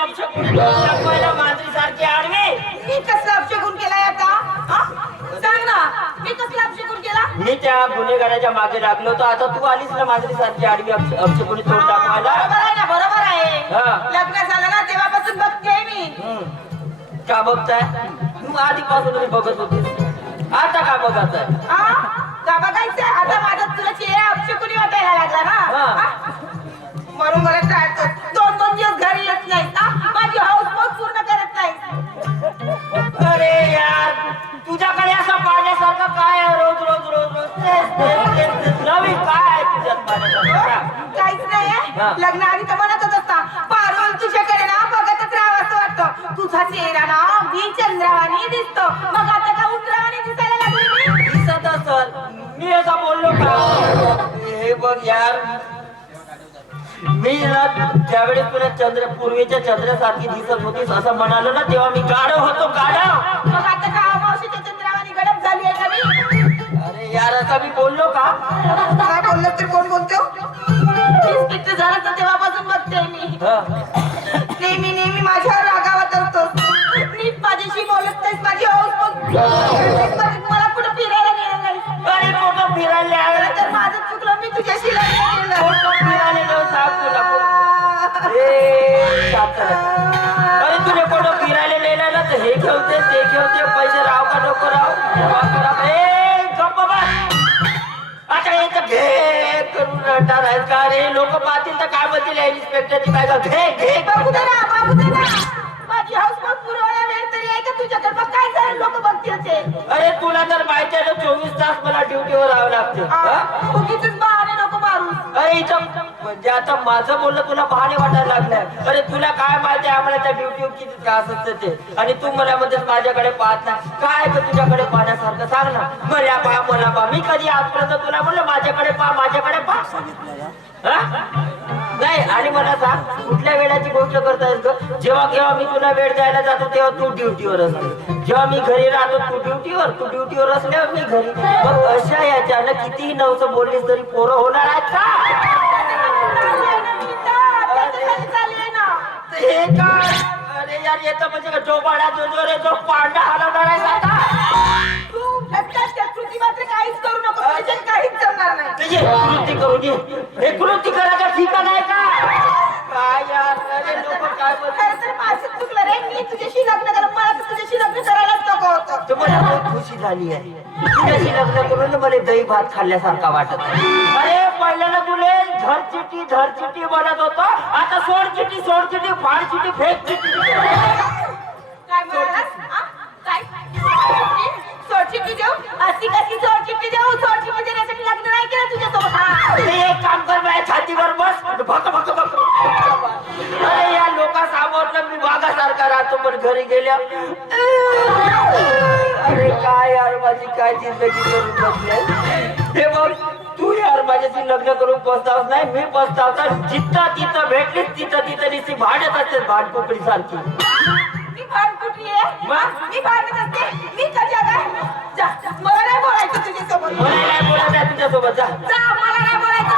अपशकुनी सारखी आडवी मी कसला अपशगुन केलाय आता? हा? सांग ना मी कसला अपशगुन केला? मी त्या गुन्हेगाराच्या मागे लागलो होतो. आता तू आलीस ना मांजरी सारखी आडवी अपश- अपशकुनी तोंड दाखवायला? बरोबर आहे ना बरोबर आहे. हा. लग्न झालं ना तेव्हापासून बघते मी. हम्म. का बघताय? तू आधीपासून बघत होतीस. आता का बघत आहे हा? का बघायचं आता माझा तुला चेहरा अपशकुनी वाटायला लागला ना? हा. हा? म्हणून मला त्रास लग्न आधी तर म्हणतच असता. पारुल तुझ्याकडे ना बघतच राहावं असं वाटतं. तुझा चेहरा ना मी चंद्रावानी दिसतो. मग आता का उंदरावानी दिसायला लागली? मी दिसत असल. मी असा बोललो का? हे बघ यार. मी ना ज्यावेळेस तुला चंद्र पूर्वीच्या चंद्रासारखी दिसत होतीस असं म्हणालो ना तेव्हा मी गाढव होतो गाढव. रडणार आहेत का रे? लोक पाहतील तर काय म्हणतील काय बघू दे ना बघू दे ना माझी हाऊस मग पुरवायला वेळ तरी आहे का तुझ्याकडे? मग काय झालं? लोक बघतील ते. अरे तुला तर माहिती आहे चोवीस तास मला ड्युटीवर राहावं लागतं? उगीच बहाणे नको मारू अरे इथं म्हणजे आता माझं बोलणं तुला बहाणे वाटायला लागलंय. अरे तुला काय माहिती आहे आम्हाला त्या ड्युटीवर किती त्रास असतं ते. आणि तू मला म्हणजे माझ्याकडे पाहत नाही. काय ग तुझ्याकडे पाहण्यासारखं? सांग ना. बऱ्या पा मला पा मी कधी आजपर्यंत तुला म्हणलं माझ्याकडे पहा माझ्याकडे पा सांगितलं नाही आणि मला सांग कुठल्या वेळाची गोष्ट करतायस ग? जेव्हा केव्हा मी तुला वेळ द्यायला जातो तेव्हा तू ड्युटीवर असते. जेव्हा मी घरी राहतो तू ड्युटीवर तू ड्युटीवर असल्यावर मी घरी. मग अशा याच्यानं कितीही नवसं बोललीस तरी पोरं होणार आहेत का? अरे यार येतं म्हणजे जो पाडा जो जो रे जो पांडा हलवणार आहे आता काहीच करू नको तुझ्यात जमणार नाही. तुझी कृती करू दे. हे कृती करायचं ठिकाण आहे का? काय यार अरे लोक काय बोलतात? खरं तर माझं चुकलं रे. मी तुझ्याशी लग्न केलं मला तर तुझ्याशी लग्न करायलाच नको होतं तुम्हाला बहुत खुशी झाली आहे. तुझ्याशी लग्न करून मला दही भात खाल्ल्यासारखा वाटत आहे. अरे पहिल्याला तुले धर चिठी धर चिठी बनत होत. आता सोड चिठी सोड चिठी फाड चिठी फेक चिठी काय म्हणालास? आ? काय? देऊ? अशी कशी सोडचिठ्ठी घरी गेल्या. अरे काय यार माझी काय जिंदगी करून बसले हे बघ तू यार माझ्याशी लग्न करून पस्तावत नाही मी पस्तावता जिथं तिथं भेटली तिथं तिथं निसी भांडत असते भांडपोकडी सारखी. मी भांड कुठली आहे. मग? मी भांडत असते. मी कशा काय जा. जा. मला नाही बोलायचं तुझ्यासोबत. मला नाही बोलत आहे तुझ्यासोबत जा. जा मला नाही बोलायचं.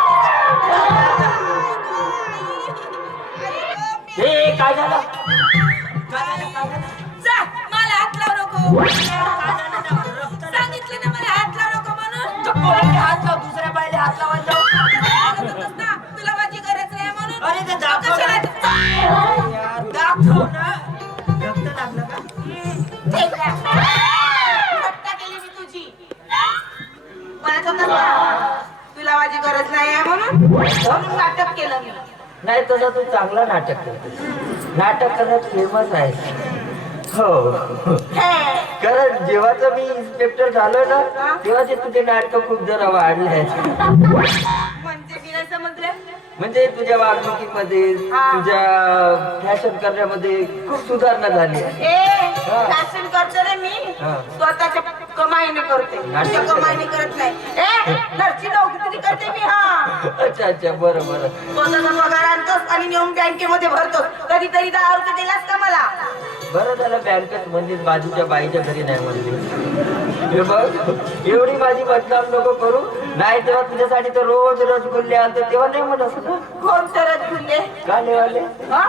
हे काय झालं? जा मला हात लावू नको. सांगितलं ना मला हात लावू नको म्हणून. कोणाला हात लाव दुसऱ्या हात तुला माझी गरज नाही म्हणून. अरे ते दाखव कशाला ना. यार, दाखव ना. रक्त लागलं का? ठेवल्या. हट्टा केली मी तुझी. ना, तुला माझी गरज नाही आहे म्हणून? म्हणून नाटक केलं मी. नाही तसं तू चांगला नाटक करते नाटक करत फेमस आहे. हो. कारण जेव्हाच मी इन्स्पेक्टर झालो ना तेव्हाचे तुझे नाटक खूप जरा वाढले आहेत. म्हणजे तुझ्या वागणुकीमध्ये हा. तुझ्या फॅशन करण्यामध्ये खूप सुधारणा झाली आहे. ए हा. फॅशन करते रे मी. हा. स्वतःच्या कमाईने करते. तुझ्या कमाईने करत नाही. ए घरची नोकरी करते मी हा. अच्छा अच्छा बरं बरं. स्वतःचा पगार आणतोस आणि नेऊन बँकेमध्ये भरतोस. कधीतरी दहा रुपये दिलास का मला? बरं झालं बँकेत म्हणजे बाजूच्या बाईच्या घरी नाही म्हणली. हे एवढी माझी बदनाम नको करू. नाही तेव्हा तुझ्यासाठी तर रोज रसगुल्ले आणतो. तेव्हा नाही म्हणत कोणतं रसगुल्ले हा?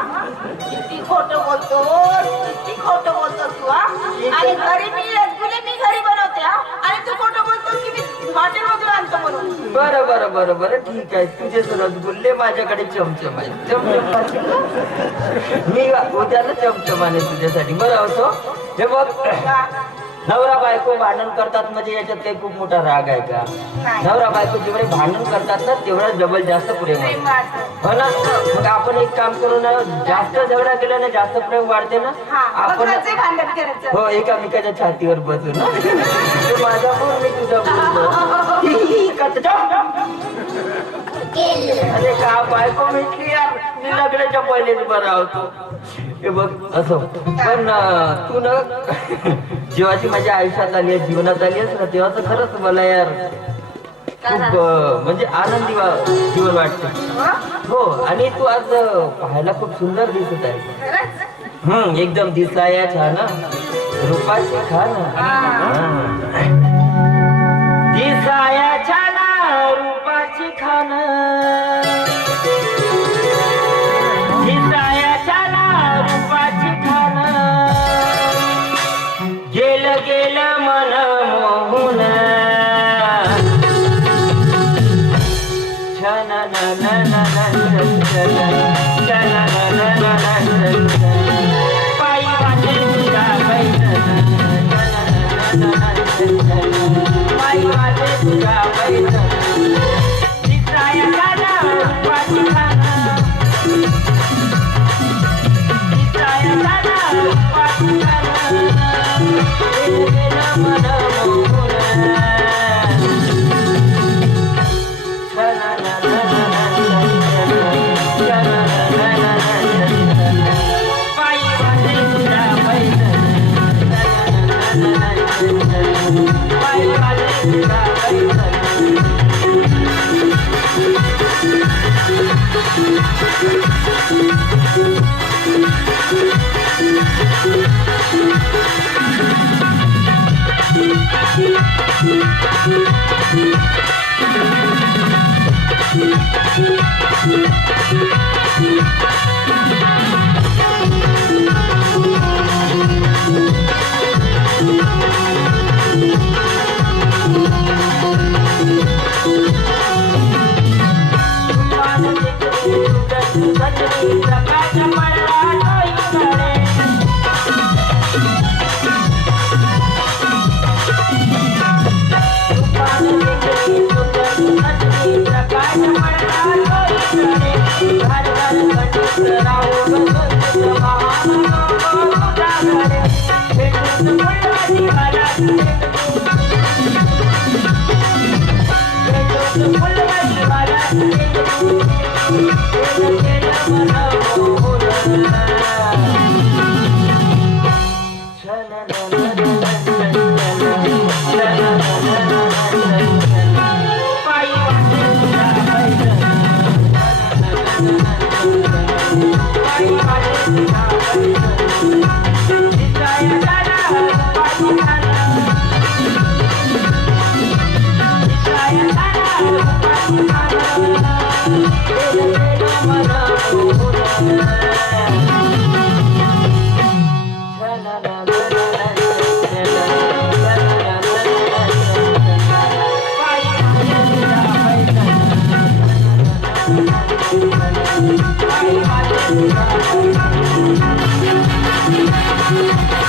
किती खोटं बोलतो किती खोटं बोलतो तू हा? आणि घरी मी रसगुल्ले मी घरी बनवते हा? आणि तू खोटं बोलतोस की मी हॉटेलमधून आणतो म्हणून? बरं बरं बरं बरं. ठीक आहे. तुझेच रसगुल्ले माझ्याकडे चमचम आहेत. चमचम मी उद्याला चमचमाने तुझ्यासाठी. बरं असो? हे बघ. हा. नवरा बायको भांडण करतात म्हणजे याच्यात काही खूप मोठा राग आहे का. नवरा बायको जेवढे भांडण करतात ना तेवढा डबल जास्त प्रेम वाटतं. हो ना मग आपण एक काम करू ना जास्त झगडा केल्याने जास्त प्रेम वाढते ना हा आपण हो एकामेकाच्या छातीवर बसून ना. माझा बोल मी तुझा बोलतो अरे का बायको भेटली यार? मी लग्नाच्या पहिलेच बरा होतो. हे बघ असं. पण तू ना जेव्हाची माझ्या आयुष्यात आली आहे जीवनात आली आहेस ना तेव्हाच खरंच मला यार खूप म्हणजे आनंदी वा- जीवन वाटतं. हो? हो आणि तू आज पाहायला खूप सुंदर दिसत आहे? हम्म एकदम दिसाया छान रूपाची खान. दिसाया